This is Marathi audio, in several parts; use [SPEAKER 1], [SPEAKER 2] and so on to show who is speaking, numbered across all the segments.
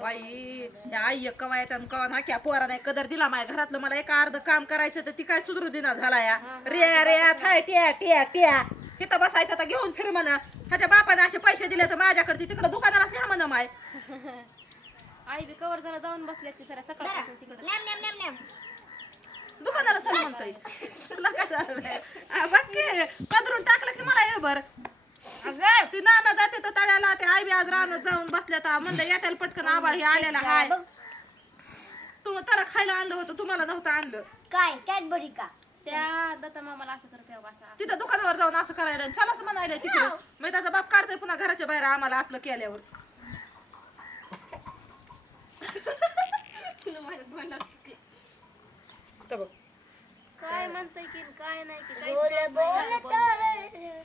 [SPEAKER 1] बाई त्या आई एक कवा येतात कवा ना क्या पोरा नाही कदर दिला माझ्या घरातलं. मला एक अर्ध काम करायचं तर ती काय सुधरू दिना झाला या रे रे थाय टिया टिया टिया. तिथं बसायचं तर घेऊन फिर म्हणा. ह्याच्या बापाने असे पैसे दिले तर माझ्याकडे ती तिकडे दुकानालाच न्या म्हणा माय.
[SPEAKER 2] आई बी कवर जरा जाऊन बसल्या ती सर सकाळपासून तिकडे.
[SPEAKER 3] नॅम नॅम नॅम नॅम
[SPEAKER 1] दुकानाला चल म्हणतोय. तुला काय झालं कदरून टाकलं की मला येळभर ती नाना जाते तर तळ्याला ते आई बी आज रानात जाऊन बसल्या तर म्हणलं येत्याला पटकन आबाळ हे आलेला हाय.
[SPEAKER 3] बघ.
[SPEAKER 1] तुम्ही त्याला खायला आणलं होतं तुम्हाला नव्हतं आणलं.
[SPEAKER 3] काय कॅडबरी का?
[SPEAKER 2] त्या दत्ता मामाला असं करते असं.
[SPEAKER 1] तिथं दुकानावर जाऊन असं करायला आणि चलाच म्हणायला तिकडे. मी त्याचा बाप काढतोय पुन्हा घराच्या बाहेर आम्हाला असलं केल्यावर.
[SPEAKER 2] तुला माझ्या तोंडात सुके.
[SPEAKER 1] तर बघ.
[SPEAKER 2] काय म्हणतंय की काय नाही की काहीच
[SPEAKER 3] बोल
[SPEAKER 2] कळत
[SPEAKER 3] बोल
[SPEAKER 2] नाही
[SPEAKER 3] तर.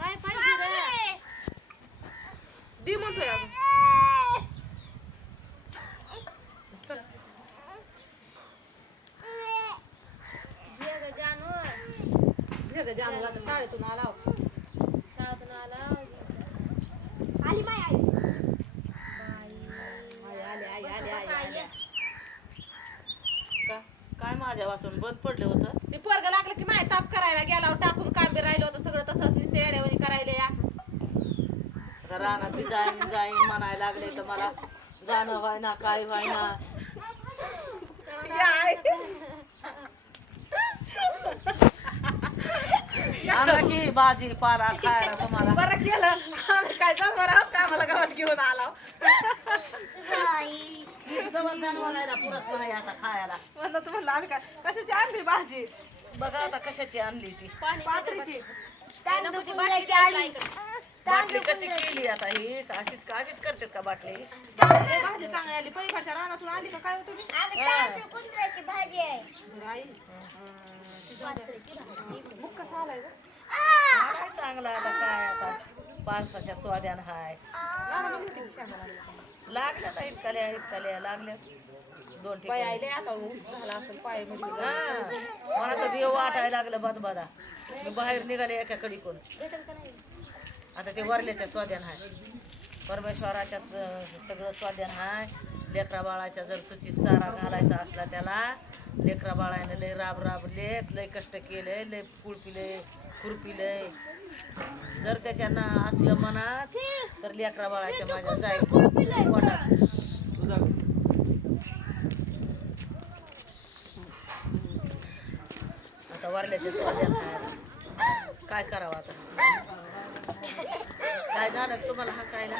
[SPEAKER 2] काय पाहिजे
[SPEAKER 1] दी म्हणतोय
[SPEAKER 2] ग जानू.
[SPEAKER 1] घे गं जानू आता शाळेतून आला हो.
[SPEAKER 2] शाळेतून आला
[SPEAKER 3] आली माय आई.
[SPEAKER 1] आले आई आले आई आले
[SPEAKER 4] का काय माझ्या वाचून बंद पडलं होतं?
[SPEAKER 1] ते पोरग लागलं की माय ताप करायला गेल्यावर टाकून काम बी राहिलं होतं सगळं तसंच नुसते येड्यावणी करायला या
[SPEAKER 4] आता रानात बी जाईन जाईन म्हणायला लागले तर मला जाणं व्हाय ना काय व्हाय ना आणा की भाजी पाला खायला तुम्हाला.
[SPEAKER 1] बरं केलं. आम्ही काय जात बरं आहोत का? आम्हाला गावात घेऊन आला.
[SPEAKER 4] जवळ पुरत नाही आता खायला.
[SPEAKER 1] म्हणलं तर म्हणलं आम्ही काय कशाची आणली भाजी?
[SPEAKER 4] बघा आता कशाची आणली ती.
[SPEAKER 1] पात्रीची.
[SPEAKER 3] तांदूळ आली
[SPEAKER 4] बाटली कशी केली आता ही? अशीच अशीच करतात का बाटली?
[SPEAKER 1] भाजी चांगली आली. पैकाच्या रानातून आली का? काय होतं
[SPEAKER 3] अगं तांदूळ कुंदराची भाजी आहे.
[SPEAKER 1] आई?
[SPEAKER 4] काय चांगला आता काय आता? पावसाच्या स्वाद्यान हाय.
[SPEAKER 1] शेंगा लागल्या.
[SPEAKER 4] तर इतकल्या इतकल्या लागल्या दोन ठिकाणी.
[SPEAKER 1] आईले आता उंच झाला असेल पाय
[SPEAKER 4] हा. मला तर देव वाटायला लागलं बदबदा. बाहेर निघाले एकाकडे कोण. आता ते वरल्याच्या स्वाध्यान हाय. परमेश्वराच्या सगळं स्वाध्यान हाय. लेकरा बाळाच्या जर तुझी चारा घालायचा असला त्याला लेकरा बाळाने लय राब राबलेत लय कष्ट केले लय कुळपिले खुरपिले जर त्याच्यानं असलं मनात तर लेकरा बाळाच्या माझ्या जाईल. पोटात आता वरल्याच्या स्वाध्यान हाय. काय करावं आता? काय झालं? तुम्हाला हसायला?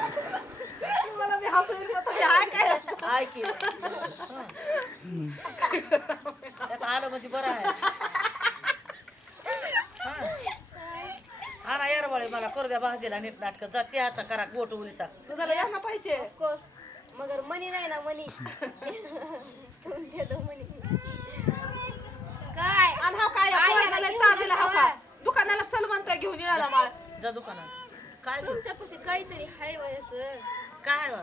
[SPEAKER 1] मला बी हसू येईल का तुम्ही हाय काय?
[SPEAKER 4] आहे की? त्यात आलं म्हणजे बरं आहे. हा. ना यारवाळे मला करू द्या भाजीला नीट नाटक. जा चहाचा करा गोट उलीचा
[SPEAKER 1] तुझ्याला या ना पैसे.
[SPEAKER 2] कोस मगर मनी नाही ना मनी. मनी. काय?
[SPEAKER 1] आणि हा काय?
[SPEAKER 2] आई
[SPEAKER 1] पोराला
[SPEAKER 2] याला
[SPEAKER 1] लय
[SPEAKER 2] घेऊन
[SPEAKER 1] ताप दिला हा
[SPEAKER 2] येतो
[SPEAKER 1] का दुकानाला चल म्हणतोय घेऊन येणार मला.
[SPEAKER 4] जा दुकानात. काय तू
[SPEAKER 2] तुमच्यापाशी काहीतरी हाय वयाचं.
[SPEAKER 4] काय जा.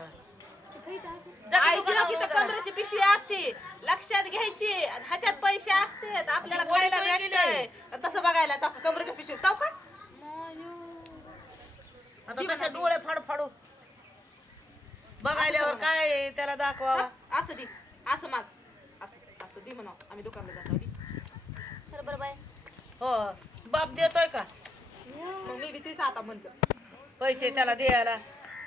[SPEAKER 1] कमरेची पिशवी असते. लक्षात घ्यायची. आणि ह्याच्यात पैसे असते. आपल्याला खायला भेटतंय तसं बघायला तो कमरेच्या पिशवी. ताव का?
[SPEAKER 4] आता त्याचे डोळे फाड फाडू. बघायल्यावर काय आहे, त्याला दाखवावा
[SPEAKER 1] असं दे. असं माग. असं असं दे म्हणा आम्ही दुकानला जातो दे.
[SPEAKER 2] तर बरं बाय.
[SPEAKER 4] हो बाप देतोय का?
[SPEAKER 1] मग मी बी तेच आता म्हणतो
[SPEAKER 4] पैसे त्याला द्यायला.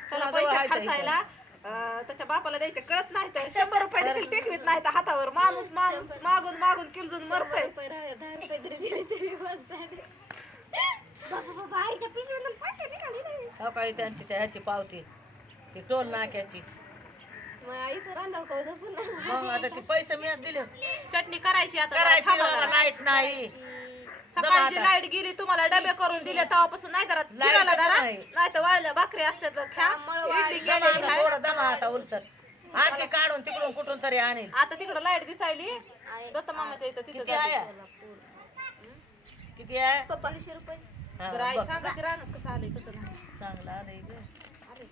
[SPEAKER 1] त्याला पैसे खर्चायला अं, त्याच्या बापाला द्यायचे कळत नाही तर शंभर रुपये देखील टेकवीत नाही तर हातावर. माणूस माणूस मागून मागून किलजून मरतय.
[SPEAKER 2] रुपये राहिले दहा रुपये तरी दिले तरी बस झाले. बाबा बाबा आईच्या पिशवीतून पैसे निघाले नाही.
[SPEAKER 4] हो काही त्यांची त्या ह्याची पावती. ती टोल नाक्याची.
[SPEAKER 2] मग आई तर
[SPEAKER 4] मग आता ती पैसे मी दिले.
[SPEAKER 1] चटणी करायची आता जरा
[SPEAKER 4] करायची
[SPEAKER 1] थांबा
[SPEAKER 4] बाबा,
[SPEAKER 1] जरा.
[SPEAKER 4] लाइट नाही.
[SPEAKER 1] सकाळची. लाइट गेली तुम्हाला डबे करून दिले तेव्हापासून नाही जरा
[SPEAKER 4] लाइट
[SPEAKER 1] फिरायला जरा.
[SPEAKER 4] नाही.
[SPEAKER 1] तर वाळल्या भाकरी असतात तर खा. इडली आहे.
[SPEAKER 4] थोडं दमा आता उलसत आणखी काढून तिकडून कुठून तरी आणील
[SPEAKER 1] आता तिकडं लाइट दिसायली. दत्त मामाच्या इथं तिथं
[SPEAKER 4] किती
[SPEAKER 1] जाते.
[SPEAKER 4] आहे किती आहे?
[SPEAKER 2] पप्पाशे रुपये.
[SPEAKER 4] हा,
[SPEAKER 1] बरं आई
[SPEAKER 4] बघ.
[SPEAKER 1] सांगा की कसं आलंय कसं नाही?
[SPEAKER 4] चांगलं आलंय ग अरे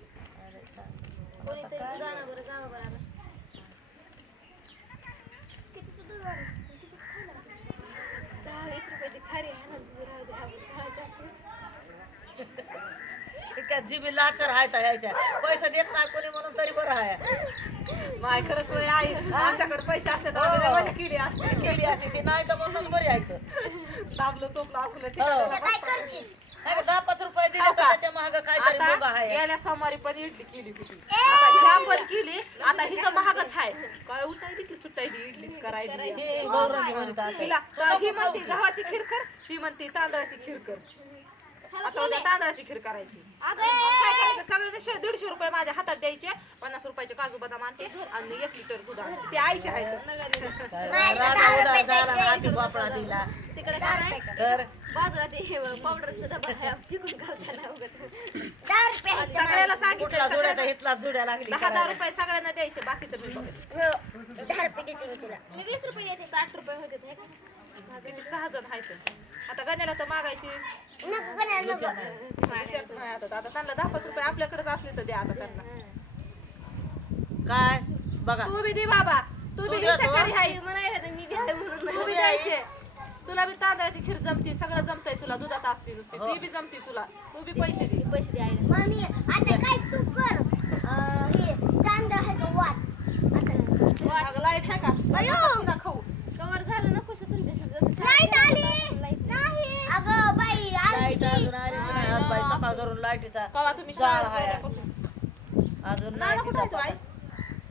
[SPEAKER 4] चांगलं.
[SPEAKER 2] कोणीतरी जाणं बरं जावं बरं आता. किती तुझं झालं? किती खायला? दहा वीस रुपयाची खारी आहे असतं.
[SPEAKER 4] काय जिबी लाचर हाय त्या ह्याच्या पैसा देत नाही कोणी म्हणून तरी बरं आहे.
[SPEAKER 1] माय खरंच होय आई. आमच्याकडे पैसे असले तर आम्ही लय किडी असते.
[SPEAKER 4] केली असती ती नाही तर म्हणून बरी आहे.
[SPEAKER 1] दाबलं चोपलं आपलं
[SPEAKER 4] हो.
[SPEAKER 3] काय
[SPEAKER 4] दहा पाच रुपये दिले
[SPEAKER 1] हो
[SPEAKER 4] तर? त्याच्या महाग मुगा आहे.
[SPEAKER 1] गेल्या सोमवारी पण इडली केली होती. आता ह्या पण केली. आता हिचं महागच आहे. काय उठायली की सुटायली इडलीच
[SPEAKER 4] हे आहे.
[SPEAKER 1] तिला ही म्हणते गव्हाची खीर कर ही म्हणते तांदळाची खीर कर. आता उद्या तांदळाची खीर करायची. मग काय करायचं? सगळे ते दीडशे रुपये माझ्या हातात द्यायचे. पन्नास रुपयाचे काजू बदाम आणते आणि एक लिटर दूध आणते. ते आईचे आहेत.
[SPEAKER 4] काय राडा उडा झाला हाती बापडा दिला.
[SPEAKER 2] तिकडे काय
[SPEAKER 4] तर
[SPEAKER 2] बाजूला ते पावडरचा डबा घालताना उगाच.
[SPEAKER 3] दहा रुपये.
[SPEAKER 1] सगळ्याला सांगितलं
[SPEAKER 4] कुठला जुड्या तर हितला जुड्या लागली
[SPEAKER 1] दहा दहा रुपये सगळ्यांना द्यायचे बाकीचं मी बघते.
[SPEAKER 3] हो, दहा रुपये देते मी तुला.
[SPEAKER 2] मी वीस रुपये देते. साठ रुपये होते ते. का?
[SPEAKER 1] किती? सहा जण आहेत. आता गण्याला तर मागायची.
[SPEAKER 3] नको गण्या नको.
[SPEAKER 1] मागायचीच नाही आता. आता त्यांना दहा पाच रुपये आपल्याकडेच असले तर द्या आता त्यांना.
[SPEAKER 4] काय? बघा.
[SPEAKER 1] तू बी दे बाबा. तू बी दे? सकाळी हाय.
[SPEAKER 2] ते म्हणायला तर मी म्हणून
[SPEAKER 1] तू बी द्यायचे. तुला बी तांदळाची खीर जमती सगळं जमतंय तुला दुधात असते नुसती.
[SPEAKER 4] हो.
[SPEAKER 1] ती बी जमती तुला. तू बी पैसे दे.
[SPEAKER 2] पैसे द्यायला
[SPEAKER 3] मम्मी आता काय तू कर? अं, हे तांदूळ आहे का वाट? आता
[SPEAKER 1] अगं लाइट आहे का?
[SPEAKER 3] अयो.
[SPEAKER 1] खाऊ
[SPEAKER 2] कवर झालं ना खुश तुमच्याशी जसं
[SPEAKER 3] लाइट आली
[SPEAKER 2] लाइट
[SPEAKER 3] नाही अगं बाई आली
[SPEAKER 4] लाइट अजून आली धरून लाईटीचा
[SPEAKER 1] कवा तुम्ही
[SPEAKER 4] जाळ अजून
[SPEAKER 1] नाना कुठं आहे तो आई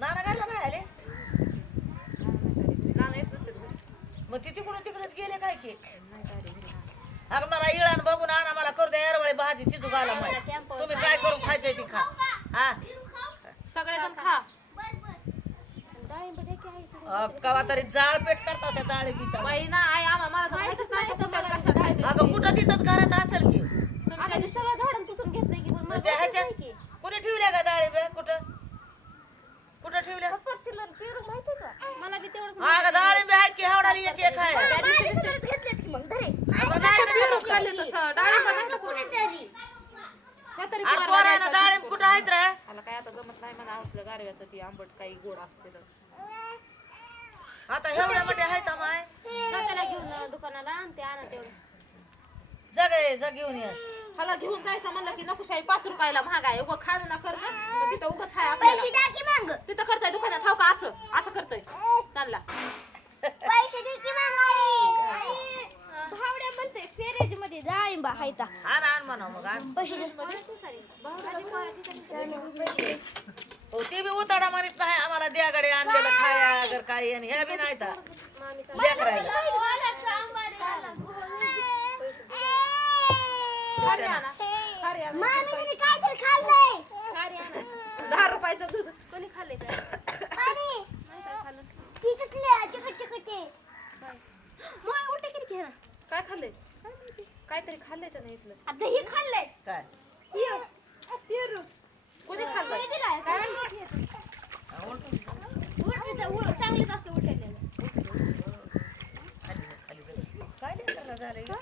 [SPEAKER 4] नाना घालला नाही आले?
[SPEAKER 1] नाना येत नसते घरी.
[SPEAKER 4] मग ती तिकडून तिकडेच गेले काय की? अगं मला इळान बघून आणा मला करू द्या एरवळे भाजी शिजू घाला माहिती तुम्ही काय करून खायचंय ती खा. हा?
[SPEAKER 1] सगळेजण खा.
[SPEAKER 4] अ, कवा तरी जाळ पेट करता त्या डाळीचा
[SPEAKER 1] बाई ना आई आम्हाला मला तर माहितच नाही का कुठं कशात आहे ते.
[SPEAKER 4] अगं कुठं तिथंच घरात असेल की
[SPEAKER 1] तुम्ही
[SPEAKER 2] आता मी सगळं झाडून पुसून घेतलंय की पण मला
[SPEAKER 4] त्या
[SPEAKER 2] माहितीच
[SPEAKER 4] ह्याच्यात
[SPEAKER 2] नाही की.
[SPEAKER 4] कुठे ठेवल्या का डाळी बे कुठं कुठं ठेवल्या
[SPEAKER 2] पत्तीला पेरू माहितीये का? मला बी तेवढंच
[SPEAKER 4] अगं डाळिंबे आहेत की हावडाली एक एक आहे
[SPEAKER 1] त्या दिवशी
[SPEAKER 2] माहिती.
[SPEAKER 1] नुसते
[SPEAKER 2] सगळंच घेतलेत की मग धरे.
[SPEAKER 4] अगं नाही ना.
[SPEAKER 1] फिरून खाल्ले तसं डाळिंब नाही का कोणी?
[SPEAKER 3] कुठेतरी
[SPEAKER 1] ह्या तरी
[SPEAKER 4] अरे
[SPEAKER 1] पोराला
[SPEAKER 4] पोरानं
[SPEAKER 1] द्यायचं.
[SPEAKER 4] डाळिंब कुठं आहेत रे?
[SPEAKER 1] मला काय आता जमत नाही म्हणा आवडलं गारव्याचं ती आंबट काही गोड असते तर.
[SPEAKER 4] आता एवढ्या मोठे आहेत माय?
[SPEAKER 2] जाताना घेऊन अं, दुकानाला आणि ते आणा तेवढं.
[SPEAKER 4] जग आहे, जग घेऊन ये.
[SPEAKER 1] ह्याला घेऊन जायचं म्हणलं की नको शाही पाच रुपयाला महाग आहे. उगं खाणं ना करणं मग तिथं उगच आहे
[SPEAKER 3] पैसे
[SPEAKER 1] आपल्याला
[SPEAKER 3] द्या की मग.
[SPEAKER 1] तिथं करताय दुकानात. हाव का असं? असं करतय त्यांना
[SPEAKER 3] पैसे दे की मग आई
[SPEAKER 2] भावड्या म्हणते फेरेज डाळिंबा हायता
[SPEAKER 4] आण आण म्हणा मग आण
[SPEAKER 3] पैसे दे.
[SPEAKER 4] हो ते बी उताडा म्हणत नाही. आम्हाला द्या गडे आणलेलं खाया अगर काही आणि ह्या बी नाही तर लेकरायला
[SPEAKER 1] खारी आणा खारी आणा
[SPEAKER 3] मामीने काय तर खाल्लंय.
[SPEAKER 1] दहा रुपयाचं दूध.
[SPEAKER 2] कोणी खाल्ले का
[SPEAKER 3] मामी
[SPEAKER 2] काय खाल्लं
[SPEAKER 3] चिकट चिकट
[SPEAKER 2] मग उलटे किती
[SPEAKER 1] काय खाल्लंय? काहीतरी खाल्लंय त्यानं इथलं
[SPEAKER 2] आता हे खाल्लंय
[SPEAKER 4] काय
[SPEAKER 2] हियो. पेरू.
[SPEAKER 1] कोणी खाल्लंय
[SPEAKER 2] कोणी दिलाय? काय म्हणते? उलटीचं उल- चांगलंच असतं उलटलेलं.
[SPEAKER 4] खाली खाली बघ. काय लेकराला झालंय ग?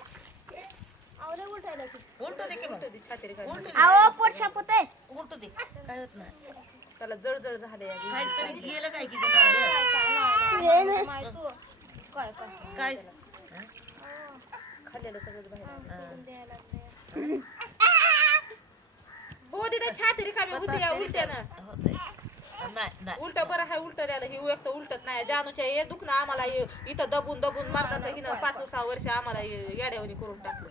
[SPEAKER 2] अहो, लय उलटायला की.
[SPEAKER 4] उलटू दे की मग
[SPEAKER 1] ती छाती काय
[SPEAKER 4] उलटू दे
[SPEAKER 3] अहो पोट शापत आहे
[SPEAKER 4] उलटू दे काय होत नाही
[SPEAKER 1] त्याला जळजळ झाले
[SPEAKER 4] काहीतरी गेलं काय की
[SPEAKER 2] काय काय
[SPEAKER 1] खाल्लेलं सगळं बाहेर
[SPEAKER 4] हा.
[SPEAKER 1] हो तिथे छाती रिकामी होती या उलट्यानं.
[SPEAKER 4] नाही.
[SPEAKER 1] उलट बरं आहे उलट द्यायला. ही एक तर उलटत नाही. जानूच्या हे दुखणं आम्हाला हे इथं दबून दबून मरणाचं हिनं पाच सहा वर्ष आम्हाला हे येड्यावणी करून टाकलं.